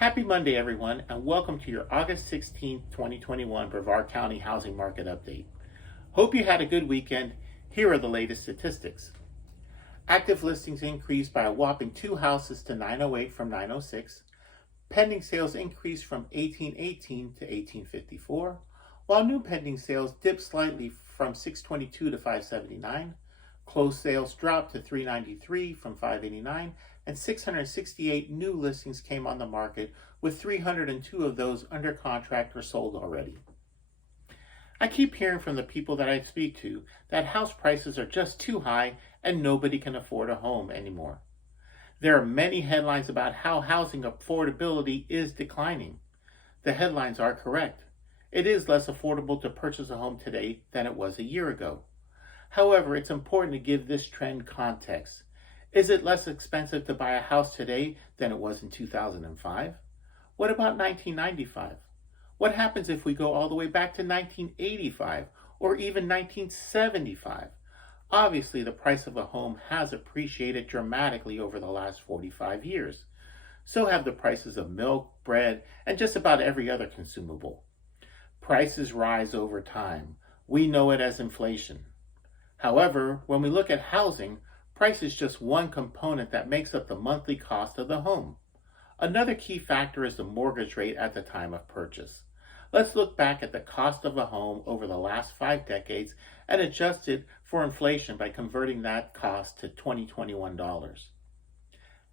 Happy Monday, everyone, and welcome to your August 16th, 2021 Brevard County Housing Market Update. Hope you had a good weekend. Here are the latest statistics. Active listings increased by a whopping 2 houses to 908 from 906. Pending sales increased from 1818 to 1854, while new pending sales dipped slightly from 622 to 579. Closed sales dropped to 393 from 589, and 668 new listings came on the market, with 302 of those under contract or sold already. I keep hearing from the people that I speak to that house prices are just too high and nobody can afford a home anymore. There are many headlines about how housing affordability is declining. The headlines are correct. It is less affordable to purchase a home today than it was a year ago. However, it's important to give this trend context. Is it less expensive to buy a house today than it was in 2005? What about 1995? What happens if we go all the way back to 1985 or even 1975? Obviously, the price of a home has appreciated dramatically over the last 45 years. So have the prices of milk, bread, and just about every other consumable. Prices rise over time. We know it as inflation. However, when we look at housing, price is just one component that makes up the monthly cost of the home. Another key factor is the mortgage rate at the time of purchase. Let's look back at the cost of a home over the last 5 decades and adjust it for inflation by converting that cost to 2021 dollars.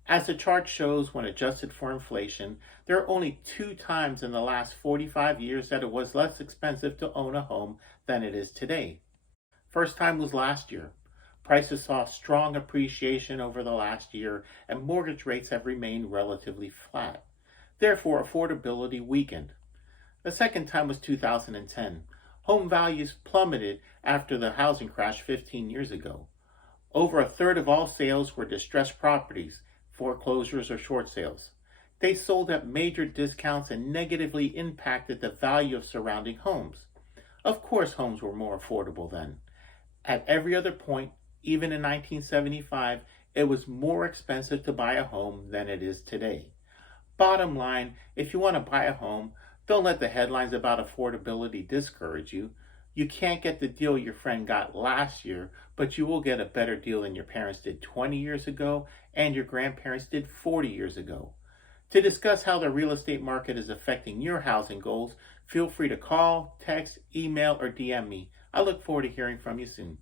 As the chart shows, when adjusted for inflation, there are only 2 times in the last 45 years that it was less expensive to own a home than it is today. First time was last year. Prices saw strong appreciation over the last year, and mortgage rates have remained relatively flat. Therefore, affordability weakened. The second time was 2010. Home values plummeted after the housing crash 15 years ago. Over a third of all sales were distressed properties, foreclosures, or short sales. They sold at major discounts and negatively impacted the value of surrounding homes. Of course, homes were more affordable then. At every other point, even in 1975, it was more expensive to buy a home than it is today. Bottom line, if you want to buy a home, don't let the headlines about affordability discourage you. You can't get the deal your friend got last year, but you will get a better deal than your parents did 20 years ago and your grandparents did 40 years ago. To discuss how the real estate market is affecting your housing goals, feel free to call, text, email, or DM me. I look forward to hearing from you soon.